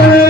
Amen.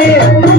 Yeah.